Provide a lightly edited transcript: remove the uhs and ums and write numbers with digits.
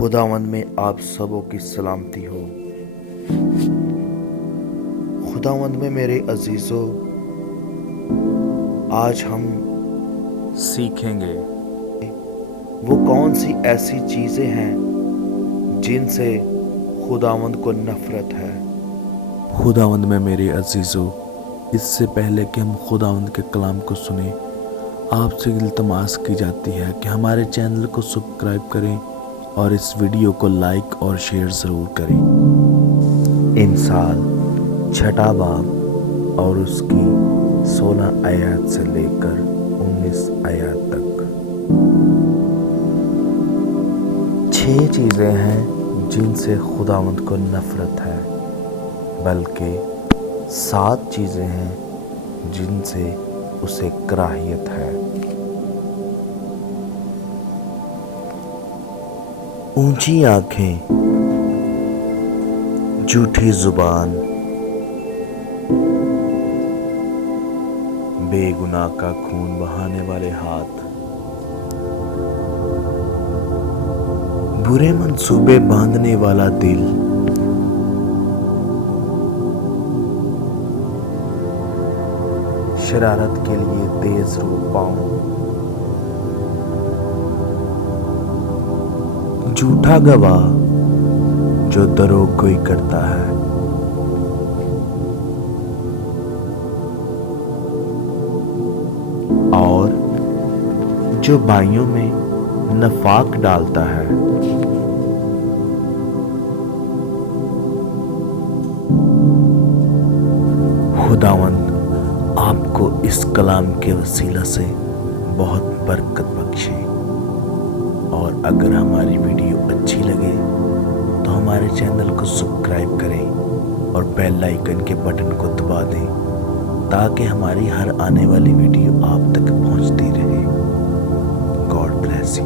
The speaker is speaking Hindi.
खुदावंद में आप सबों की सलामती हो। खुदावंद में मेरे अजीज़ों, आज हम सीखेंगे वो कौन सी ऐसी चीज़ें हैं जिनसे खुदावंद को नफ़रत है। खुदावंद में मेरे अजीज़ों, इससे पहले कि हम खुदावंद के कलाम को सुने, आपसे इल्तमास की जाती है कि हमारे चैनल को सब्सक्राइब करें और इस वीडियो को लाइक और शेयर ज़रूर करें। इंसाल छठा बाब और उसकी 16 आयत से लेकर 19 आयत तक 6 चीज़ें हैं जिनसे खुदावंद को नफ़रत है, बल्कि 7 चीज़ें हैं जिनसे उसे कराहियत है। ऊंची आंखें, झूठी जुबान, बेगुनाह का खून बहाने वाले हाथ, बुरे मंसूबे बांधने वाला दिल, शरारत के लिए तेज रू पाँव, झूठा गवाह जो दरोगोई करता है, और जो भाइयों में नफाक डालता है। खुदावंद आपको इस कलाम के वसीला से बहुत बरकत बख्शे, और अगर हमारी वीडियो अच्छी लगे तो हमारे चैनल को सब्सक्राइब करें और बेल आइकन के बटन को दबा दें ताकि हमारी हर आने वाली वीडियो आप तक पहुंचती रहे। God bless you.